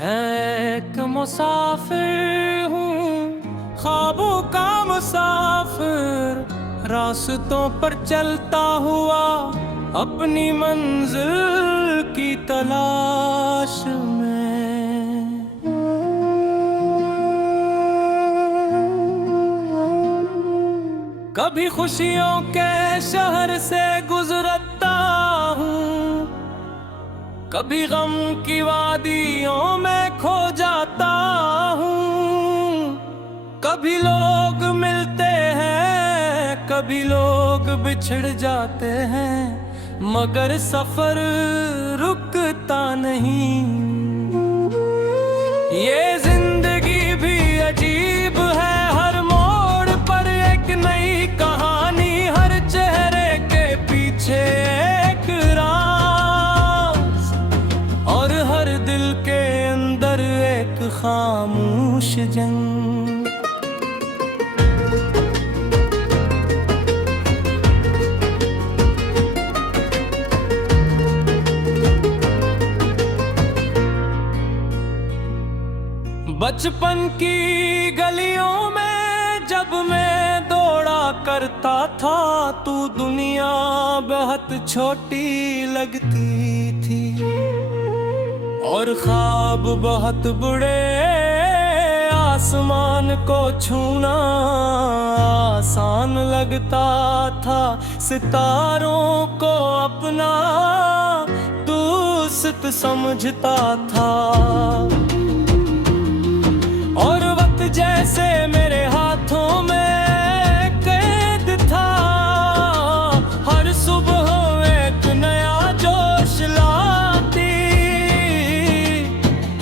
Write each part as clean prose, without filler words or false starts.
एक मुसाफिर हूँ, ख्वाबों का मुसाफिर, रास्तों पर चलता हुआ अपनी मंजिल की तलाश में। कभी खुशियों के शहर से गुजरता हूँ, कभी गम की वादियों में खो जाता हूँ। कभी लोग मिलते हैं, कभी लोग बिछड़ जाते हैं, मगर सफर रुकता नहीं। ये जिंदगी भी अजीब है, हर मोड़ पर एक नई कहानी, हर चेहरे के पीछे एक राज, और हर दिल के अंदर एक खामोश जंग। बचपन की गलियों में जब मैं दौड़ा करता था, तू दुनिया बहुत छोटी लगती थी, और ख्वाब बहुत बड़े, आसमान को छूना आसान लगता था। सितारों को अपना दोस्त समझता था, और वक्त जैसे मेरे हाथों में कैद था। हर सुबह एक नया जोश लाती,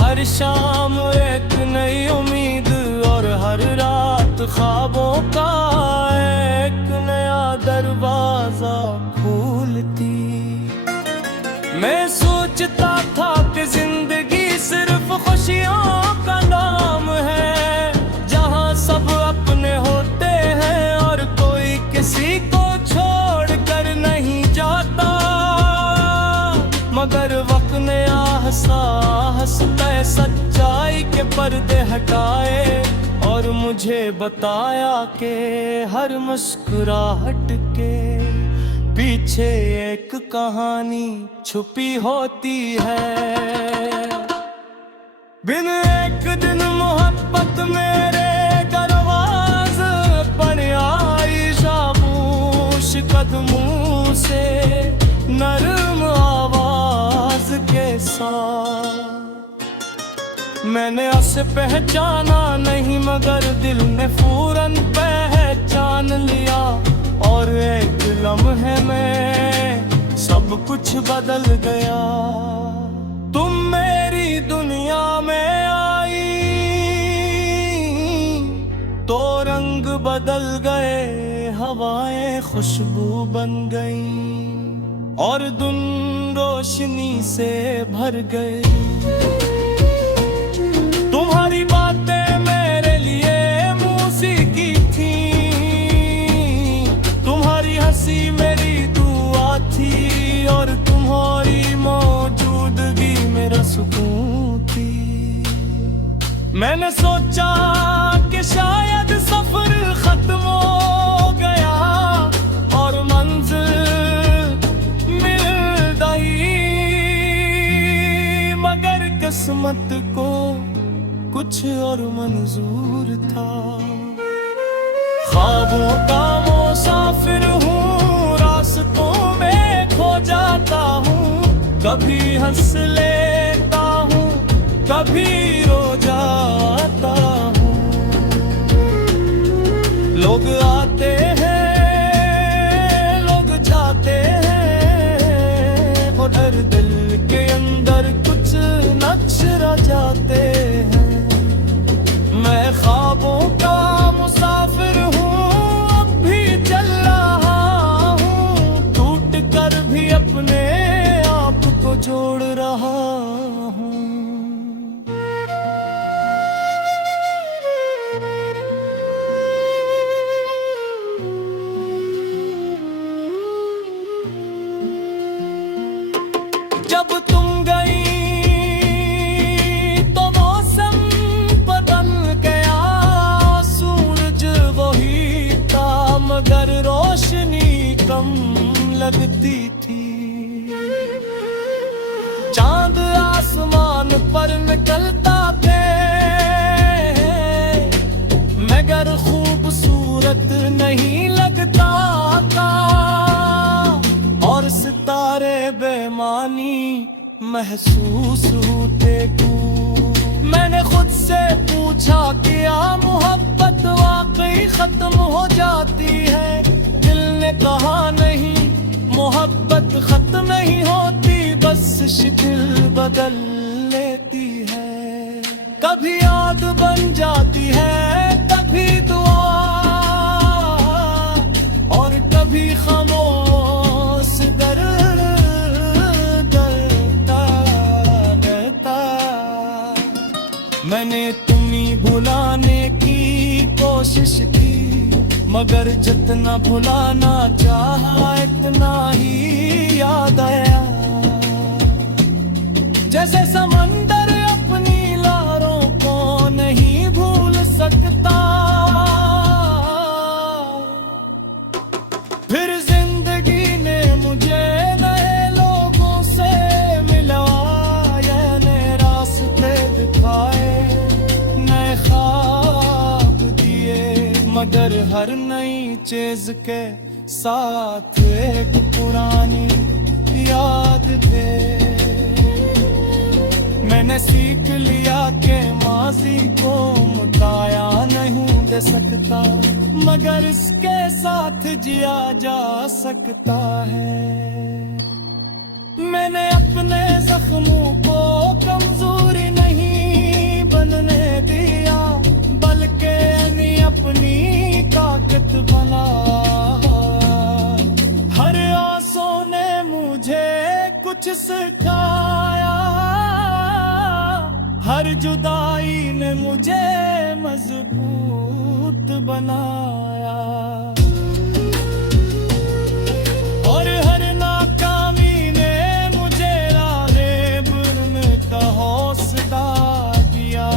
हर शाम एक नई उम्मीद, और हर रात ख्वाबों का एक नया दरवाजा खोलती। मैं सोचता था कि जिंदगी सिर्फ खुशियों का नाम है, जहाँ सब अपने होते हैं और कोई किसी को छोड़ कर नहीं जाता। मगर वक्त ने आहिस्ता आहिस्ता सच्चाई के पर्दे हटाए, और मुझे बताया कि हर मुस्कुराहट के पीछे एक कहानी छुपी होती है। बिन एक दिन मोहब्बत मेरे दरवाज़े पर आई, खामोश कदमों से नरम आवाज के साथ। मैंने उसे पहचाना नहीं, मगर दिल ने फौरन पहचान लिया, और एक लम्हे में सब कुछ बदल गया। तुम मेरी दुनिया में आई तो रंग बदल गए, हवाएं खुशबू बन गईं, और दिन रोशनी से भर गए। तुम्हारी बातें मेरे लिए मौसीकी थी, तुम्हारी हंसी मेरी दुआ थी, और तुम्हारी मौजूदगी मेरा सुकून थी। मैंने सोचा कि शायद सफर खत्म हो गया, और मंजिल मिल गई, मगर किस्मत को कुछ और मंजूर था। ख्वाबों का मुसाफिर हूँ, रास्तों में खो जाता हूँ, कभी हंस लेता हूँ, कभी रो जाता हूँ। लोग आते हैं, लोग जाते हैं, मगर दिल के अंदर कुछ नक्श रह जाते हैं। मैं ख्वाबों का मुसाफिर हूँ, अब भी चल रहा हूँ, टूट कर भी अपने आप को जोड़ रहा हूँ। जब तुम गई तो लगती थी। चांद आसमान पर निकलता थे मगर खूबसूरत नहीं लगता था, और सितारे बेमानी महसूस होते को। मैंने खुद से पूछा क्या मोहब्बत वाकई खत्म हो जाती है? दिल ने कहा नहीं, मोहब्बत खत्म नहीं होती, बस शक्ल बदल लेती है। कभी याद बन जाती है, कभी दुआ, और कभी खामोश दर्द डरता। मैंने तुम्हें भुलाने की कोशिश की, मगर जितना भुलाना चाहा इतना ही याद आया। जैसे समंदर अपनी लहरों को नहीं भूल सकता, फिर जिंदगी ने मुझे नए लोगों से मिलवाया, नए रास्ते दिखाए, नए ख्वाब दिए, मगर हर नई चीज के साथ एक पुरानी याद थे। मैंने सीख लिया कि माजी को मुटाया नहीं दे सकता, मगर इसके साथ जिया जा सकता है। मैंने अपने जख्मों को कमजोरी नहीं बनने दिया, बल्कि अपनी ताकत बना। हर आंसू ने मुझे कुछ सिखाया, हर जुदाई ने मुझे मजबूत बनाया, और हर नाकामी ने मुझे राह में का हौसला दिया।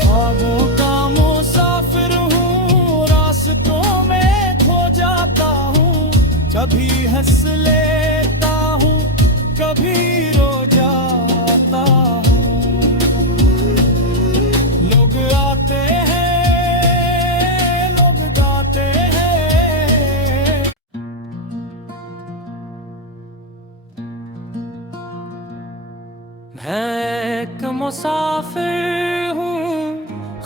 ख्वाबों का मुसाफिर हूँ, रास्तों में खो जाता हूँ, कभी हंस लेता हूँ, कभी रो जाता हूँ। लोग आते हैं, लोग गाते हैं। मैं एक मुसाफिर हूँ,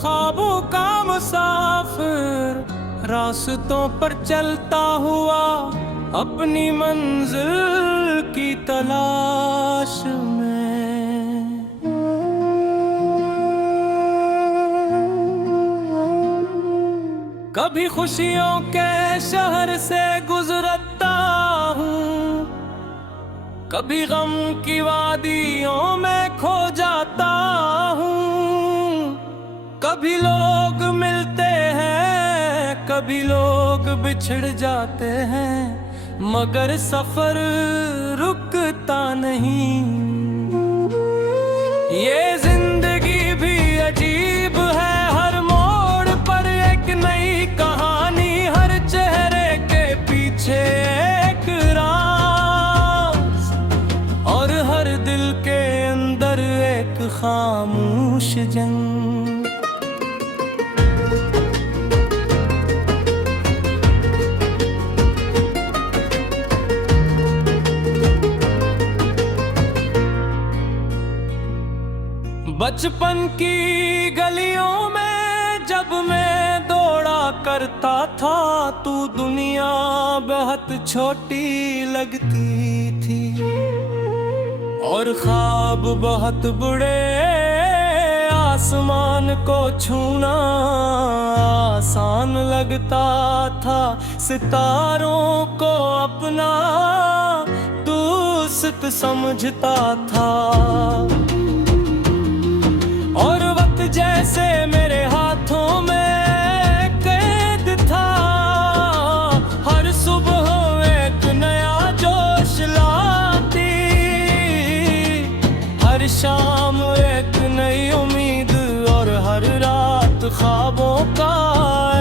ख्वाबों का मुसाफिर, रास्तों पर चलता हुआ अपनी मंजिल की तलाश में। कभी खुशियों के शहर से गुजरता हूँ, कभी गम की वादियों में खो जाता हूँ। कभी लोग मिलते हैं, कभी लोग बिछड़ जाते हैं, मगर सफर रुकता नहीं। ये जिंदगी भी अजीब है, हर मोड़ पर एक नई कहानी, हर चेहरे के पीछे एक राज, और हर दिल के अंदर एक खामोश जंग। बचपन की गलियों में जब मैं दौड़ा करता था, तू दुनिया बहुत छोटी लगती थी, और ख्वाब बहुत बड़े, आसमान को छूना आसान लगता था। सितारों को अपना दोस्त समझता था, और वक्त जैसे मेरे हाथों में कैद था। हर सुबह एक नया जोश लाती, हर शाम एक नई उम्मीद, और हर रात ख्वाबों का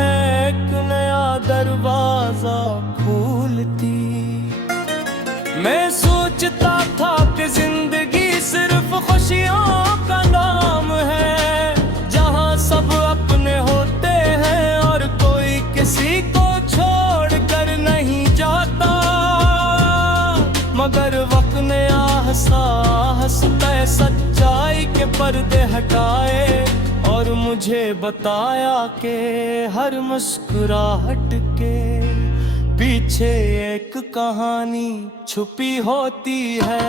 एक नया दरवाजा खुला। संभलती। मैं सोचता था कि जिंदगी सिर्फ खुशियों का नाम है, जहाँ सब अपने होते हैं और कोई किसी को छोड़ कर नहीं जाता। मगर वक्त ने आहिस्ता आहिस्ता सच्चाई के पर्दे हटाए और मुझे बताया कि हर मुस्कुराहट के पीछे एक कहानी छुपी होती है।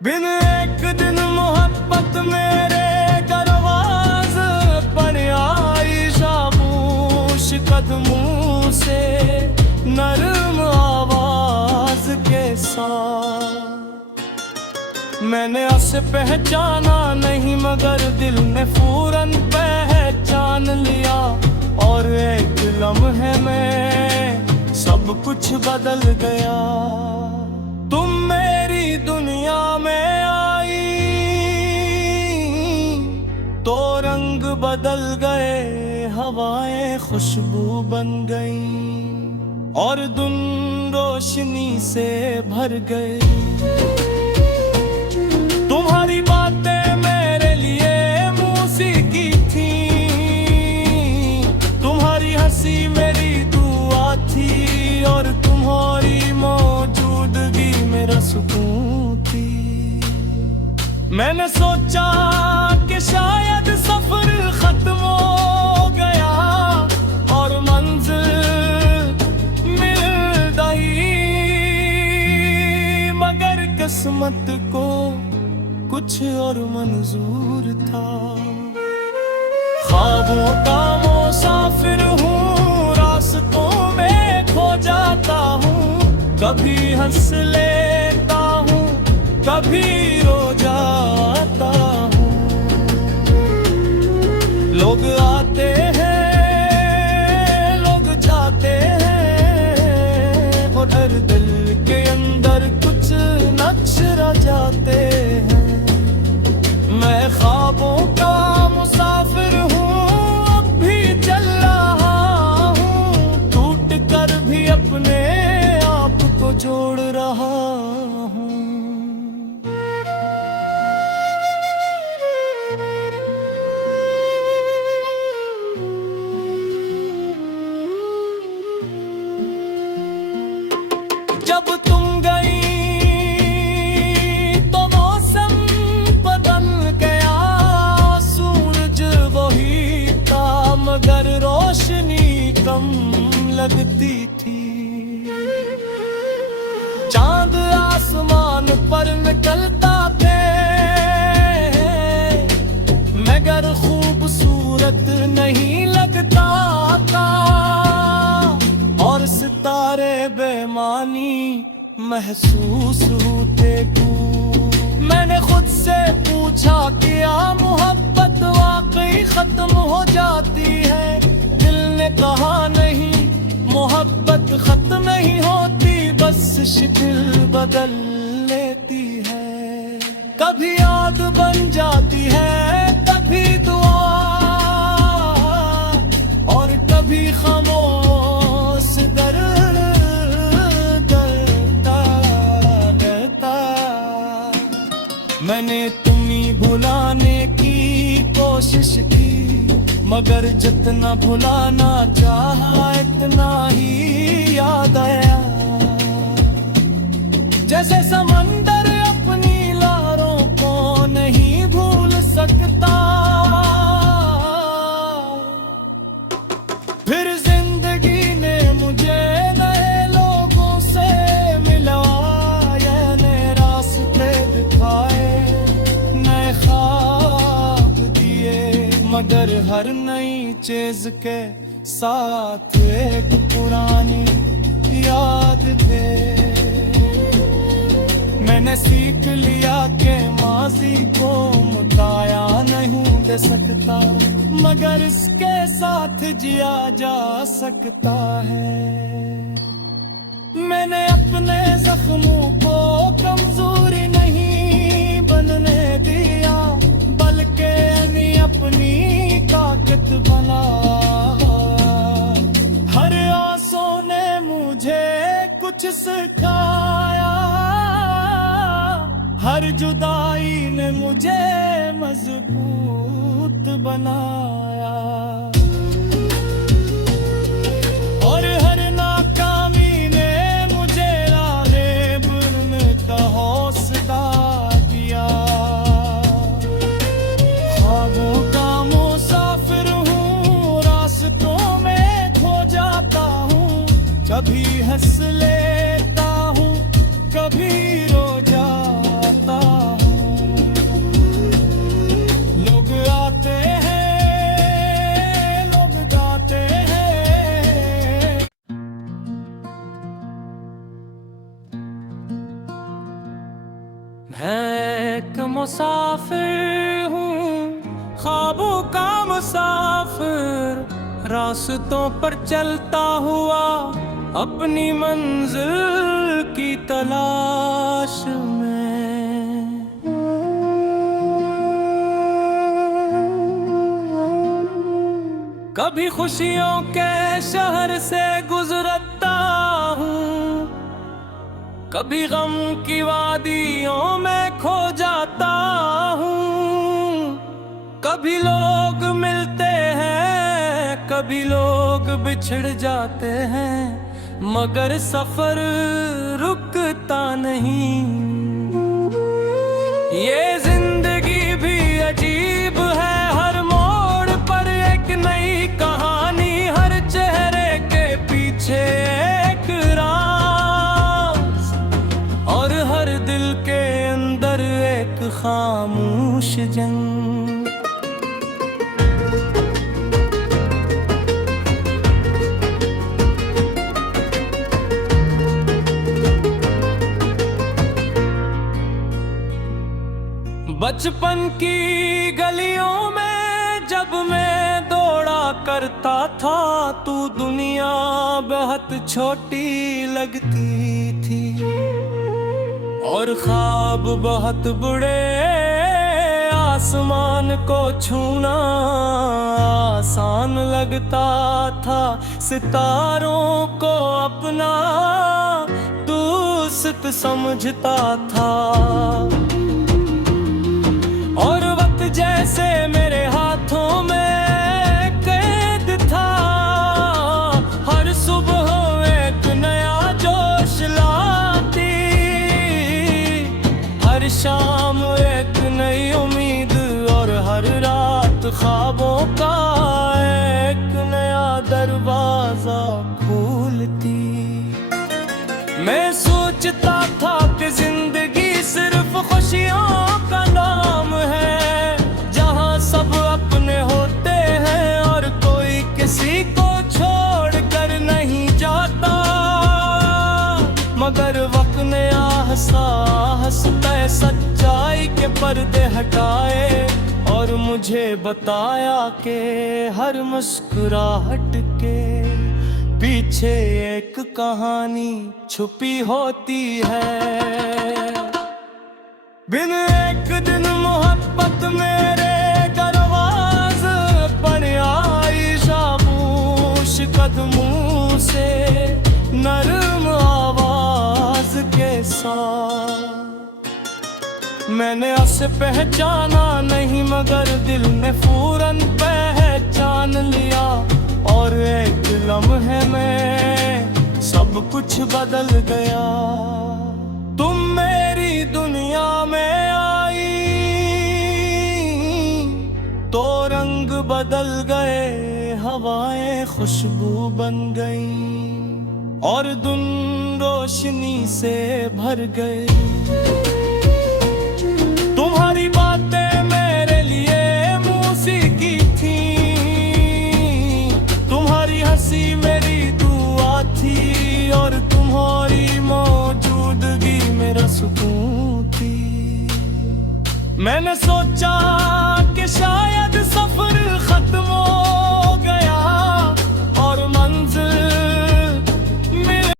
बिन एक दिन मोहब्बत मेरे दरवाज़े पर आई खामोश कदमों से नरम आवाज के साथ। मैंने उसे पहचाना नहीं मगर दिल ने फौरन पहचान लिया और एक लम्हे में सब कुछ बदल गया। तुम मेरी दुनिया में आई तो रंग बदल गए, हवाएं खुशबू बन गईं और दिन रोशनी से भर गए। तुम्हारी बातें मेरे लिए मौसीकी थी, तुम्हारी हंसी मेरी दुआ थी और तुम्हारी मौजूदगी मेरा सुकून थी। मैंने सोचा कि शायद सफर खत्म हो गया और मंजिल मिल गई, मगर किस्मत को कुछ और मंजूर था। ख्वाबों का मुसाफिर हूँ, रास्तों में खो जाता हूँ, कभी हंस लेता हूँ कभी रो जाता हूँ। लोग आते हैं लोग जाते हैं और हर दिल के अंदर कुछ नक्श रह जाते हैं। मैं ख्वाबों का मुसाफिर हूँ, अब भी चल रहा हूँ, टूट कर भी अपने आप को जोड़ रहा हूँ। जब तुम गई तो मौसम बदल गया, सूरज वही था मगर रोशनी कम लगती थी। चांद आसमान पर निकलता थे मगर खूबसूरत नहीं लगता था और सितारे बेमानी महसूस होते को। मैंने खुद से पूछा कि क्या मोहब्बत वाकई खत्म हो जाती है? दिल ने कहा नहीं, मोहब्बत खत्म नहीं होती, बस शक्ल बदल लेती है। कभी याद बन जाती है, कभी दुआ और कभी खामोश दर्द देता। मैंने तुम्हें भुलाने की कोशिश की, मगर जितना भुलाना चाहा इतना ही याद आया। जैसे समंदर अपनी लहरों को नहीं भूल सकता, फिर जिंदगी ने मुझे नए लोगों से मिलाया, नए रास्ते दिखाए, नए ख्वाब दिए, मगर हर नई चीज के साथ एक पुरानी याद दे। मैंने सीख लिया कि माजी को मुटाया नहीं दे सकता, मगर इसके साथ जिया जा सकता है। मैंने अपने जख्मों को कमजोरी नहीं बनने दिया, बल्कि अपनी ताकत बना। हर आंसू ने कुछ सिखाया, हर जुदाई ने मुझे मजबूत बनाया, और हर नाकामी ने मुझे राहे बुरने का हौसला दिया। ख्वाबों का मुसाफिर हूँ, रास्तों में खो जाता हूँ, कभी हंस लेता हूँ, कभी रो जाता हूँ। लोग आते हैं, लोग जाते हैं। मैं एक मुसाफिर हूँ, ख्वाबों का मुसाफिर, रास्तों पर चलता हुआ अपनी मंजिल की तलाश में। कभी खुशियों के शहर से गुजरता हूँ, कभी गम की वादियों में खो जाता हूँ। कभी लोग मिलते हैं, कभी लोग बिछड़ जाते हैं, मगर सफर रुकता नहीं। ये जिंदगी भी अजीब है, हर मोड़ पर एक नई कहानी, हर चेहरे के पीछे एक राज, और हर दिल के अंदर एक खामोश जंग। बचपन की गलियों में जब मैं दौड़ा करता था, तू दुनिया बहुत छोटी लगती थी, और ख्वाब बहुत बड़े, आसमान को छूना आसान लगता था, सितारों को अपना दोस्त समझता था, और वक्त जैसे मेरे हाथों में कैद था। हर सुबह एक नया जोश लाती, हर शाम एक नई उम्मीद, और हर रात ख्वाबों का एक नया दरवाजा खोलती। मैं सोचता था कि जिंदगी सिर्फ खुशियों का नाम है, जहाँ सब अपने होते हैं और कोई किसी को छोड़ कर नहीं जाता। मगर वक्त ने आहिस्ता आहिस्ता सच्चाई के पर्दे हटाए, और मुझे बताया कि हर मुस्कुराहट के पीछे एक कहानी छुपी होती है। बिन एक दिन मोहब्बत मेरे दरवाज़े पर आई, खामोश कदमों से नरम आवाज के साथ। मैंने उसे पहचाना नहीं, मगर दिल ने फौरन पहचान लिया, और एक लम्हे में सब कुछ बदल गया। तुम मेरी दुनिया में आई तो रंग बदल गए, हवाएं खुशबू बन गईं, और दिन रोशनी से भर गए। तुम्हारी बातें मेरे लिए मौसीकी थी, तुम्हारी हंसी मेरी दुआ थी, और तुम्हारी मौजूदगी मेरा सुकून थी। मैंने सोचा